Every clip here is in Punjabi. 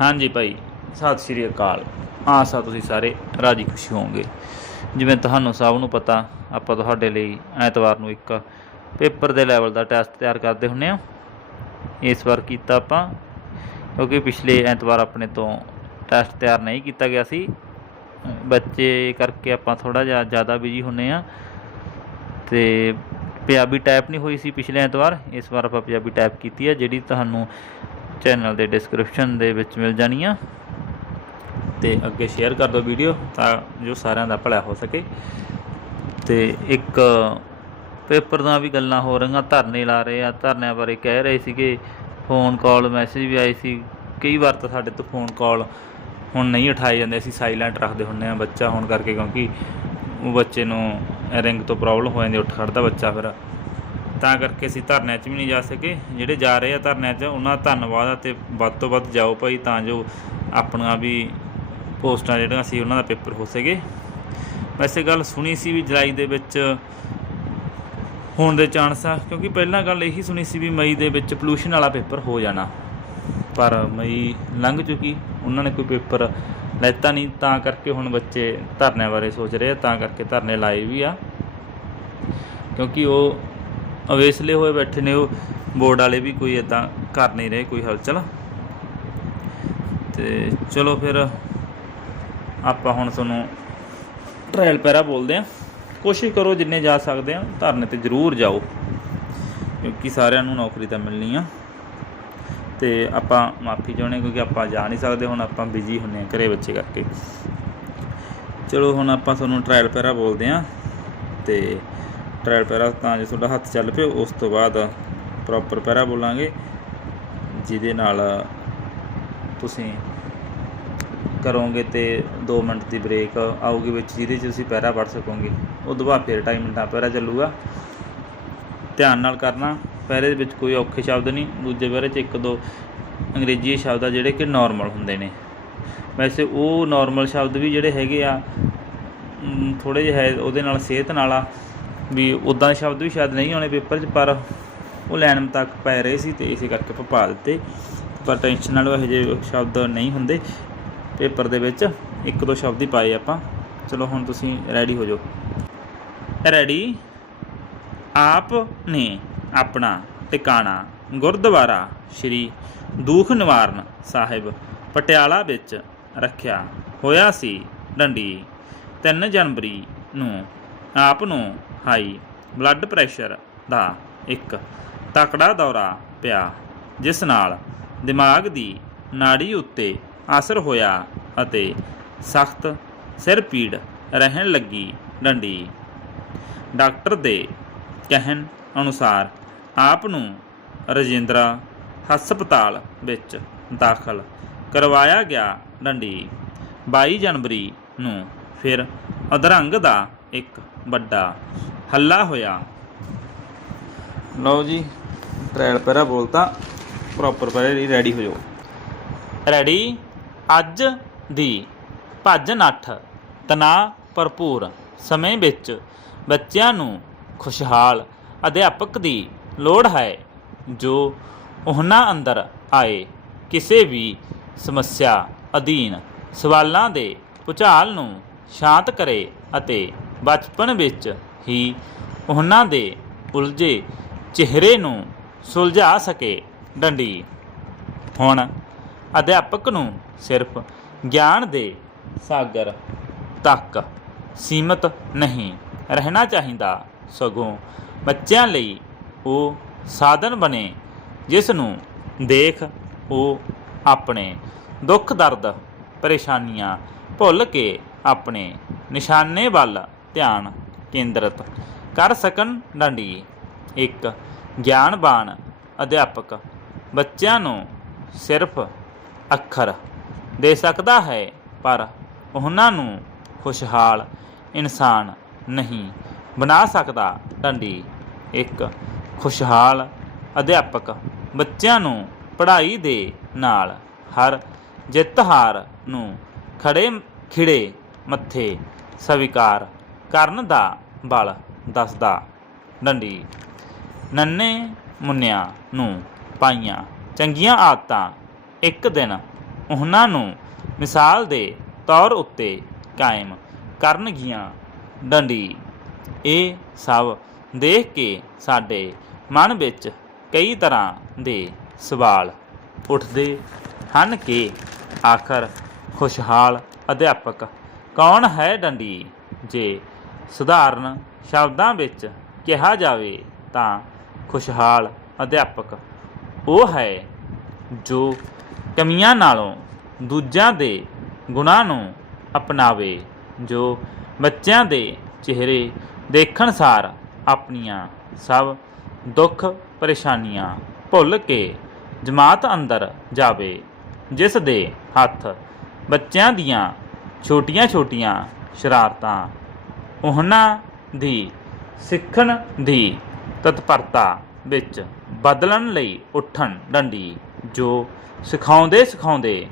ਹਾਂਜੀ ਭਾਈ, ਸਤਿ ਸ਼੍ਰੀ ਅਕਾਲ। ਆਸ ਆ ਤੁਸੀਂ ਸਾਰੇ ਰਾਜੀ ਖੁਸ਼ੀ ਹੋਵੋਗੇ। ਜਿਵੇਂ ਤੁਹਾਨੂੰ ਸਭ ਨੂੰ ਪਤਾ, ਆਪਾਂ ਤੁਹਾਡੇ ਲਈ ਐਤਵਾਰ ਨੂੰ ਇੱਕ ਪੇਪਰ ਦੇ ਲੈਵਲ ਦਾ ਟੈਸਟ ਤਿਆਰ ਕਰਦੇ ਹੁੰਨੇ ਆ। ਇਸ ਵਾਰ ਕੀਤਾ ਆਪਾਂ, ਕਿਉਂਕਿ ਪਿਛਲੇ ਐਤਵਾਰ ਆਪਣੇ ਤੋਂ ਟੈਸਟ ਤਿਆਰ ਨਹੀਂ ਕੀਤਾ ਗਿਆ ਸੀ। ਬੱਚੇ ਕਰਕੇ ਆਪਾਂ ਥੋੜਾ ਜਿਹਾ ਜ਼ਿਆਦਾ ਬਿਜ਼ੀ ਹੁੰਨੇ ਆ। ਤੇ ਪੰਜਾਬੀ ਟਾਈਪ ਨਹੀਂ ਹੋਈ ਸੀ ਪਿਛਲੇ ਐਤਵਾਰ। ਇਸ ਵਾਰ ਆਪਾਂ ਪੰਜਾਬੀ ਟਾਈਪ ਕੀਤੀ ਹੈ, ਜਿਹੜੀ ਤੁਹਾਨੂੰ ਚੈਨਲ ਦੇ ਡਿਸਕ੍ਰਿਪਸ਼ਨ ਦੇ ਵਿੱਚ ਮਿਲ ਜਾਣੀ ਆ ਤੇ ਅੱਗੇ ਸ਼ੇਅਰ ਕਰ ਦਿਓ ਵੀਡੀਓ ਤਾਂ ਜੋ ਸਾਰਿਆਂ ਦਾ ਭਲਾ ਹੋ ਸਕੇ। ਤੇ ਇੱਕ ਪੇਪਰ ਦੀਆਂ ਵੀ ਗੱਲਾਂ ਹੋ ਰਹੀਆਂ, ਧਰਨੇ ਲਾ ਰਹੇ ਆ, ਧਰਨਿਆਂ ਬਾਰੇ ਕਹਿ ਰਹੇ ਸੀਗੇ। ਫੋਨ ਕਾਲ ਮੈਸੇਜ ਵੀ ਆਏ ਸੀ। ਕਈ ਵਾਰ ਤਾਂ ਸਾਡੇ ਤੋਂ ਫੋਨ ਕਾਲ ਹੁਣ ਨਹੀਂ ਉਠਾਏ ਜਾਂਦੇ, ਅਸੀਂ ਸਾਇਲੈਂਟ ਰੱਖਦੇ ਹੁੰਨੇ ਆ ਬੱਚਾ ਹੋਣ ਕਰਕੇ ਕਿਉਂਕਿ ਉਹ ਬੱਚੇ ਨੂੰ ਰਿੰਗ ਤੋਂ ਪ੍ਰੋਬਲਮ ਹੋ ਜਾਂਦੀ, ਉੱਠ ਖੜਦਾ ਬੱਚਾ ਫਿਰ। ਤਾਂ ਕਰਕੇ ਅਸੀਂ ਧਰਨਿਆਂ 'ਚ ਵੀ ਨਹੀਂ ਜਾ ਸਕੇ। ਜਿਹੜੇ ਜਾ ਰਹੇ ਆ ਧਰਨਿਆਂ 'ਚ, ਉਹਨਾਂ ਦਾ ਧੰਨਵਾਦ ਆ ਤੇ ਵੱਧ ਤੋਂ ਵੱਧ ਜਾਓ ਭਾਈ ਤਾਂ ਜੋ ਆਪਣੀਆਂ ਵੀ ਪੋਸਟਾਂ ਜਿਹੜੀਆਂ ਸੀ ਉਹਨਾਂ ਦਾ ਪੇਪਰ ਹੋ ਸਕੇ। ਵੈਸੇ ਗੱਲ ਸੁਣੀ ਸੀ ਵੀ ਜੁਲਾਈ ਦੇ ਵਿੱਚ ਹੋਣ ਦੇ ਚਾਂਸ ਆ, ਕਿਉਂਕਿ ਪਹਿਲਾਂ ਗੱਲ ਇਹੀ ਸੁਣੀ ਸੀ ਵੀ ਮਈ ਦੇ ਵਿੱਚ ਪੋਲੂਸ਼ਨ ਵਾਲਾ ਪੇਪਰ ਹੋ ਜਾਣਾ। ਪਰ ਮਈ ਲੰਘ ਚੁੱਕੀ, ਉਹਨਾਂ ਨੇ ਕੋਈ ਪੇਪਰ ਲੈਤਾ ਨਹੀਂ, ਤਾਂ ਕਰਕੇ ਹੁਣ ਬੱਚੇ ਧਰਨਿਆਂ ਬਾਰੇ ਸੋਚ ਰਹੇ ਆ, ਤਾਂ ਕਰਕੇ ਧਰਨੇ ਲਾਏ ਵੀ ਆ। ਕਿਉਂਕਿ ਉਹ ਅਵੇਸਲੇ ਹੋਏ ਬੈਠੇ ਨੇ ਉਹ, ਬੋਰਡ ਵਾਲੇ ਵੀ ਕੋਈ ਇਦਾਂ ਕਰ ਨਹੀਂ ਰਹੇ, ਕੋਈ ਹਲਚਲ। ਤੇ ਚਲੋ ਫਿਰ ਆਪਾਂ ਹੁਣ ਤੁਹਾਨੂੰ ਟ੍ਰਾਇਲ ਪੈਰਾ ਬੋਲਦੇ ਆ। ਕੋਸ਼ਿਸ਼ ਕਰੋ ਜਿੰਨੇ ਜਾ ਸਕਦੇ ਆ, ਧਰਨੇ ਤੇ ਜ਼ਰੂਰ ਜਾਓ, ਕਿਉਂਕਿ ਸਾਰਿਆਂ ਨੂੰ ਨੌਕਰੀ ਤਾਂ ਮਿਲਣੀ ਆ। ਤੇ ਆਪਾਂ ਮਾਫੀ ਚਾਹੁੰਦੇ ਕਿਉਂਕਿ ਆਪਾਂ ਜਾ ਨਹੀਂ ਸਕਦੇ, ਹੁਣ ਆਪਾਂ ਬਿਜ਼ੀ ਹੁੰਨੇ ਆ ਘਰੇ ਬੱਚੇ ਕਰਕੇ। ਚਲੋ ਹੁਣ ਆਪਾਂ ਤੁਹਾਨੂੰ ਟ੍ਰਾਇਲ ਪੈਰਾ ਬੋਲਦੇ ਆ, ਤੇ ਟ੍ਰਾਇਲ ਪੈਰਾ ਤਾਂ ਜੇ ਤੁਹਾਡਾ ਹੱਥ ਚੱਲ ਪਿਓ, ਉਸ ਤੋਂ ਬਾਅਦ ਪ੍ਰੋਪਰ ਪੈਰਾ ਬੋਲਾਂਗੇ, ਜਿਹਦੇ ਨਾਲ ਤੁਸੀਂ ਕਰੋਗੇ ਤੇ 2 ਮਿੰਟ ਦੀ ਬ੍ਰੇਕ ਆਊਗੀ ਵਿੱਚ, ਜਿਹਦੇ 'ਚ ਤੁਸੀਂ ਪੈਰਾ ਪੜ੍ਹ ਸਕੋਗੇ। ਉਹ ਤੋਂ ਬਾਅਦ ਫਿਰ ਟਾਈਮ ਮਿੰਟਾਂ ਪੈਰਾ ਚੱਲੂਗਾ। ਧਿਆਨ ਨਾਲ ਕਰਨਾ ਪਹਿਰੇ ਦੇ ਵਿੱਚ ਕੋਈ ਔਖੇ ਸ਼ਬਦ ਨਹੀਂ, ਦੂਜੇ ਪਹਿਰੇ 'ਚ ਇੱਕ ਦੋ ਅੰਗਰੇਜ਼ੀ ਸ਼ਬਦ ਆ ਜਿਹੜੇ ਕਿ ਨਾਰਮਲ ਹੁੰਦੇ ਨੇ। ਵੈਸੇ ਉਹ ਨਾਰਮਲ ਸ਼ਬਦ ਵੀ ਜਿਹੜੇ ਹੈਗੇ ਆ ਥੋੜੇ ਜਿਹੇ ਹੈ, ਉਹਦੇ ਨਾਲ ਸਿਹਤ ਨਾਲ ਆ ਵੀ ਉਦਾਂ ਦੇ ਸ਼ਬਦ ਵੀ ਸ਼ਾਇਦ ਨਹੀਂ ਆਉਣੇ ਪੇਪਰ 'ਚ, ਪਰ ਉਹ ਲੈਣ ਤੱਕ ਪੈ ਰਹੇ ਸੀ ਤੇ ਇਸੇ ਕਰਕੇ ਆਪਾਂ ਪਾ ਦਿੱਤੇ। ਪਰ ਟੈਨਸ਼ਨ ਨਾਲ ਇਹੋ ਜਿਹੇ ਸ਼ਬਦ ਨਹੀਂ ਹੁੰਦੇ। ਪੇਪਰ ਦੇ ਵਿੱਚ ਇੱਕ ਦੋ ਸ਼ਬਦ ਹੀ ਪਾਏ ਆਪਾਂ। ਚਲੋ ਹੁਣ ਤੁਸੀਂ ਰੈਡੀ ਹੋ ਜਾਓ। ਰੈਡੀ ਆਪ ਨੇ ਆਪਣਾ ਟਿਕਾਣਾ ਗੁਰਦੁਆਰਾ ਸ਼੍ਰੀ ਦੂਖ ਨਿਵਾਰਨ ਸਾਹਿਬ ਪਟਿਆਲਾ ਵਿੱਚ ਰੱਖਿਆ ਹੋਇਆ ਸੀ। ਡੰਡੀ 3 ਜਨਵਰੀ ਨੂੰ ਆਪ ਨੂੰ ਹਾਈ ਬਲੱਡ ਪ੍ਰੈਸ਼ਰ ਦਾ ਇੱਕ ਤਕੜਾ ਦੌਰਾ ਪਿਆ, ਜਿਸ ਨਾਲ ਦਿਮਾਗ ਦੀ ਨਾੜੀ ਉੱਤੇ ਅਸਰ ਹੋਇਆ ਅਤੇ ਸਖਤ ਸਿਰ ਪੀੜ ਰਹਿਣ ਲੱਗੀ ਡੰਡੀ। ਡਾਕਟਰ ਦੇ ਕਹਿਣ ਅਨੁਸਾਰ ਆਪ ਨੂੰ ਰਜਿੰਦਰਾ ਹਸਪਤਾਲ ਵਿੱਚ ਦਾਖਲ ਕਰਵਾਇਆ ਗਿਆ ਡੰਡੀ। 22 ਜਨਵਰੀ ਨੂੰ ਫਿਰ ਅਧਰੰਗ ਦਾ ਇੱਕ ਵੱਡਾ ਹੱਲਾ ਹੋਇਆ। ਲਓ ਜੀ ਟ੍ਰਾਇਲ ਪੈਰਾ ਬੋਲਤਾ। ਪ੍ਰੋਪਰ ਪੈਰੇ ਰੈਡੀ ਹੋ ਜਾਓ। ਰੈਡੀ ਅੱਜ ਦੀ ਭੱਜ ਨੱਠ, ਤਣਾਅ ਭਰਪੂਰ, ਸਮੇਂ ਵਿੱਚ ਬੱਚਿਆਂ ਨੂੰ ਖੁਸ਼ਹਾਲ ਅਧਿਆਪਕ ਦੀ ਲੋੜ ਹੈ, ਜੋ ਉਹਨਾਂ ਅੰਦਰ ਆਏ ਕਿਸੇ ਵੀ ਸਮੱਸਿਆ ਅਧੀਨ ਸਵਾਲਾਂ ਦੇ ਭੁਚਾਲ ਨੂੰ ਸ਼ਾਂਤ ਕਰੇ ਅਤੇ ਬਚਪਨ ਵਿੱਚ ਹੀ ਉਹਨਾਂ ਦੇ ਉਲਝੇ ਚਿਹਰੇ ਨੂੰ ਸੁਲਝਾ ਸਕੇ ਡੰਡੀ। ਹੁਣ ਅਧਿਆਪਕ ਨੂੰ ਸਿਰਫ ਗਿਆਨ ਦੇ ਸਾਗਰ ਤੱਕ ਸੀਮਤ ਨਹੀਂ ਰਹਿਣਾ ਚਾਹੀਦਾ। ਸਗੋਂ ਬੱਚਿਆਂ ਲਈ ਉਹ ਸਾਧਨ ਬਣੇ, ਜਿਸ ਨੂੰ ਦੇਖ ਉਹ ਆਪਣੇ ਦੁੱਖ ਦਰਦ ਪਰੇਸ਼ਾਨੀਆਂ ਭੁੱਲ ਕੇ ਆਪਣੇ ਨਿਸ਼ਾਨੇ ਵੱਲ ਧਿਆਨ ਕੇਂਦਰਿਤ ਕਰ ਸਕਣ ਡੰਡੀ। ਇੱਕ ਗਿਆਨਵਾਨ ਅਧਿਆਪਕ। ਬੱਚਿਆਂ ਨੂੰ ਸਿਰਫ ਅੱਖਰ ਦੇ ਸਕਦਾ ਹੈ, ਪਰ ਉਹਨਾਂ ਨੂੰ ਖੁਸ਼ਹਾਲ ਇਨਸਾਨ ਨਹੀਂ ਬਣਾ ਸਕਦਾ। ਡੰਡੀ। ਇੱਕ, ਖੁਸ਼ਹਾਲ ਅਧਿਆਪਕ। ਬੱਚਿਆਂ ਨੂੰ ਪੜ੍ਹਾਈ ਦੇ ਨਾਲ ਹਰ ਜਿੱਤ ਹਾਰ ਨੂੰ ਖੜੇ ਖਿੜੇ ਮੱਥੇ ਸਵੀਕਾਰ ਕਰਨ ਦਾ ਬਲ ਦੱਸਦਾ ਡੰਡੀ ਨੰਨੇ ਮੁੰਨਿਆਂ ਨੂੰ ਪਾਈਆਂ ਚੰਗੀਆਂ ਆਦਤਾਂ, ਇੱਕ ਦਿਨ ਉਹਨਾਂ ਨੂੰ ਮਿਸਾਲ ਦੇ ਤੌਰ ਉੱਤੇ ਕਾਇਮ ਕਰਨਗੀਆਂ। ਡੰਡੀ ਇਹ ਸਭ ਦੇਖ ਕੇ ਸਾਡੇ ਮਨ ਵਿੱਚ ਕਈ ਤਰ੍ਹਾਂ ਦੇ ਸਵਾਲ ਉੱਠਦੇ ਹਨ ਕਿ ਆਖਰ ਖੁਸ਼ਹਾਲ ਅਧਿਆਪਕ ਕੌਣ ਹੈ ਡੰਡੀ ਜੇ ਸਧਾਰਨ ਸ਼ਬਦਾਂ ਵਿੱਚ ਕਿਹਾ ਜਾਵੇ ਤਾਂ ਖੁਸ਼ਹਾਲ ਅਧਿਆਪਕ ਉਹ ਹੈ ਜੋ ਕਮੀਆਂ ਨਾਲੋਂ ਦੂਜਿਆਂ ਦੇ ਗੁਣਾਂ ਨੂੰ ਅਪਣਾਵੇ, ਜੋ ਬੱਚਿਆਂ ਦੇ ਚਿਹਰੇ ਦੇਖਣ ਸਾਰ ਆਪਣੀਆਂ ਸਭ ਦੁੱਖ ਪਰੇਸ਼ਾਨੀਆਂ ਭੁੱਲ ਕੇ ਜਮਾਤ ਅੰਦਰ ਜਾਵੇ, ਜਿਸ ਦੇ ਹੱਥ ਬੱਚਿਆਂ ਦੀਆਂ ਛੋਟੀਆਂ-ਛੋਟੀਆਂ ਸ਼ਰਾਰਤਾਂ ਉਹਨਾਂ ਦੀ ਸਿੱਖਣ ਦੀ ਤਤਪਰਤਾ ਵਿੱਚ ਬਦਲਣ ਲਈ ਉੱਠਣ ਡੰਡੀ ਜੋ ਸਿਖਾਉਂਦੇ ਸਿਖਾਉਂਦੇ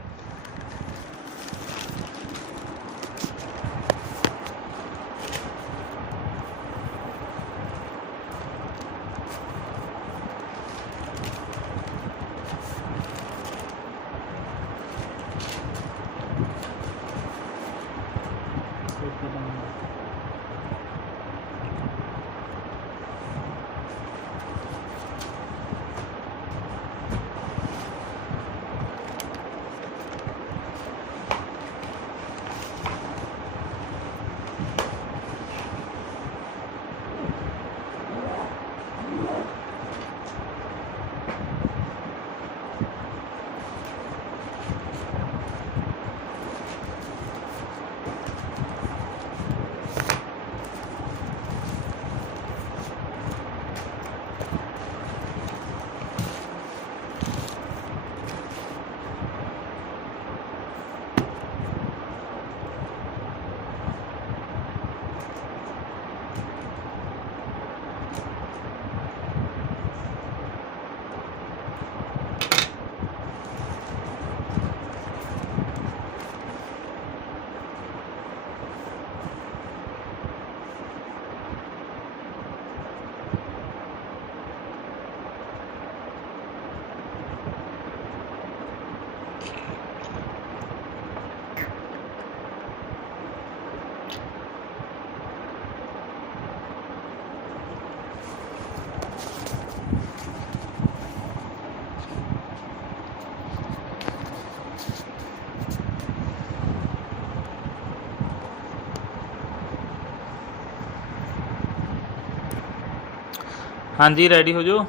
ਹਾਂਜੀ ਰੈਡੀ ਹੋ ਜਾਓ।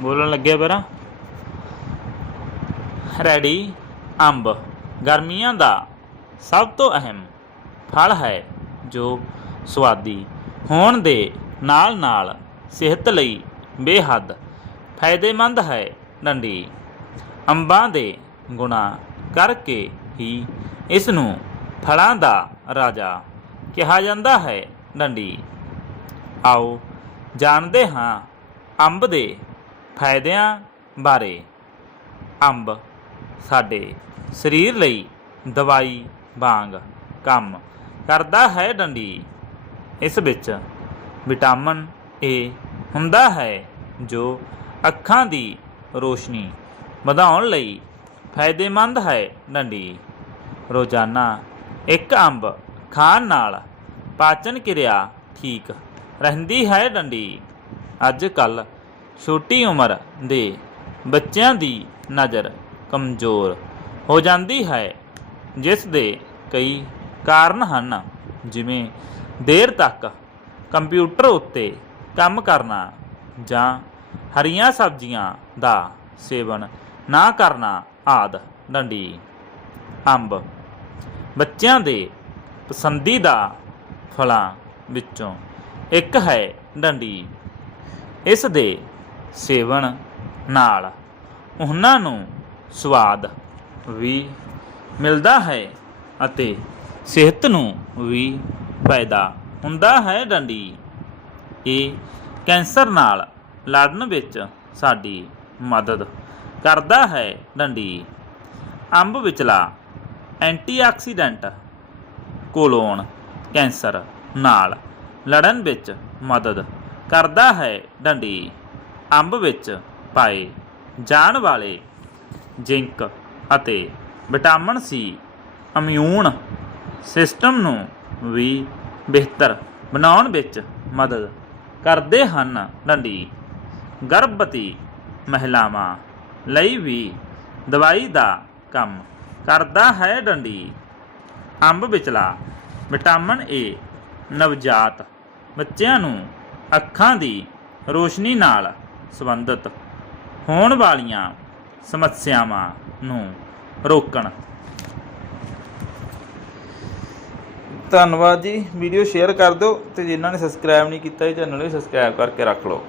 ਬੋਲਣ ਲੱਗਿਆ ਪਰਾਂ। ਰੈਡੀ ਅੰਬ। ਗਰਮੀਆਂ ਦਾ ਸਭ ਤੋਂ ਅਹਿਮ ਫਲ ਹੈ ਜੋ ਸਵਾਦੀ ਹੋਣ ਦੇ ਨਾਲ ਨਾਲ ਸਿਹਤ ਲਈ ਬੇਹੱਦ ਫਾਇਦੇਮੰਦ ਹੈ ਡੰਡੀ। ਅੰਬਾਂ ਦੇ ਗੁਣਾ ਕਰਕੇ ਹੀ ਇਸ ਨੂੰ ਫਲਾਂ ਦਾ ਰਾਜਾ ਕਿਹਾ ਜਾਂਦਾ ਹੈ ਡੰਡੀ। ਆਓ ਜਾਣਦੇ ਹਾਂ ਅੰਬ ਦੇ ਫਾਇਦਿਆਂ ਬਾਰੇ। ਅੰਬ ਸਾਡੇ ਸਰੀਰ ਲਈ ਦਵਾਈ ਵਾਂਗ ਕੰਮ ਕਰਦਾ ਹੈ ਡੰਡੀ। ਇਸ ਵਿੱਚ ਵਿਟਾਮਿਨ ਏ ਹੁੰਦਾ ਹੈ, ਜੋ ਅੱਖਾਂ ਦੀ ਰੋਸ਼ਨੀ ਵਧਾਉਣ ਲਈ ਫਾਇਦੇਮੰਦ ਹੈ ਡੰਡੀ। ਰੋਜ਼ਾਨਾ ਇੱਕ ਅੰਬ ਖਾਣ ਨਾਲ ਪਾਚਨ ਕਿਰਿਆ ਠੀਕ ਰਹਿੰਦੀ ਹੈ ਡੰਡੀ। ਅੱਜ ਕੱਲ ਛੋਟੀ ਉਮਰ ਦੇ ਬੱਚਿਆਂ ਦੀ ਨਜ਼ਰ ਕਮਜ਼ੋਰ ਹੋ ਜਾਂਦੀ ਹੈ, ਜਿਸ ਦੇ ਕਈ ਕਾਰਨ ਹਨ। ਜਿਵੇਂ ਦੇਰ ਤੱਕ ਕੰਪਿਊਟਰ ਉੱਤੇ ਕੰਮ ਕਰਨਾ ਜਾਂ ਹਰੀਆਂ ਸਬਜ਼ੀਆਂ ਦਾ ਸੇਵਨ ਨਾ ਕਰਨਾ ਆਦ। ਡੰਡੀ, ਅੰਬ ਬੱਚਿਆਂ ਦੇ ਪਸੰਦੀਦਾ ਫਲਾਂ ਵਿੱਚੋਂ ਇੱਕ ਹੈ ਡੰਡੀ। ਇਸ ਦੇ ਸੇਵਨ ਨਾਲ ਉਹਨਾਂ ਨੂੰ ਸਵਾਦ ਵੀ ਮਿਲਦਾ ਹੈ ਅਤੇ ਸਿਹਤ ਨੂੰ ਵੀ ਫਾਇਦਾ ਹੁੰਦਾ ਹੈ ਡੰਡੀ। ਇਹ ਕੈਂਸਰ ਨਾਲ ਲੜਨ ਵਿੱਚ ਸਾਡੀ ਮਦਦ ਕਰਦਾ ਹੈ ਡੰਡੀ। ਅੰਬ ਵਿਚਲਾ ਐਂਟੀਆਕਸੀਡੈਂਟ ਕੋਲੋਨ ਕੈਂਸਰ ਨਾਲ ਲੜਨ ਵਿੱਚ ਮਦਦ ਕਰਦਾ ਹੈ। ਡੰਡੀ ਅੰਬ ਵਿੱਚ ਪਾਏ ਜਾਣ ਵਾਲੇ ਜ਼ਿੰਕ ਅਤੇ ਵਿਟਾਮਿਨ ਸੀ ਇਮਿਊਨ ਸਿਸਟਮ ਨੂੰ ਵੀ ਬਿਹਤਰ ਬਣਾਉਣ ਵਿੱਚ ਮਦਦ ਕਰਦੇ ਹਨ। ਡੰਡੀ ਗਰਭਵਤੀ ਮਹਿਲਾਵਾਂ ਲਈ ਵੀ ਦਵਾਈ ਦਾ ਕੰਮ ਕਰਦਾ ਹੈ। ਡੰਡੀ ਅੰਬ ਵਿਚਲਾ ਵਿਟਾਮਿਨ ਏ ਨਵਜਾਤ ਬੱਚਿਆਂ ਨੂੰ ਅੱਖਾਂ ਦੀ ਰੋਸ਼ਨੀ ਨਾਲ ਸੰਬੰਧਿਤ ਹੋਣ ਵਾਲੀਆਂ ਸਮੱਸਿਆਵਾਂ ਨੂੰ ਰੋਕਣ। ਧੰਨਵਾਦ ਜੀ। ਵੀਡੀਓ ਸ਼ੇਅਰ ਕਰ ਦਿਓ ਤੇ ਜਿਨ੍ਹਾਂ ਨੇ ਸਬਸਕ੍ਰਾਈਬ ਨਹੀਂ ਕੀਤਾ ਇਹ ਚੈਨਲ ਨੂੰ ਸਬਸਕ੍ਰਾਈਬ ਕਰਕੇ ਰੱਖ ਲਓ।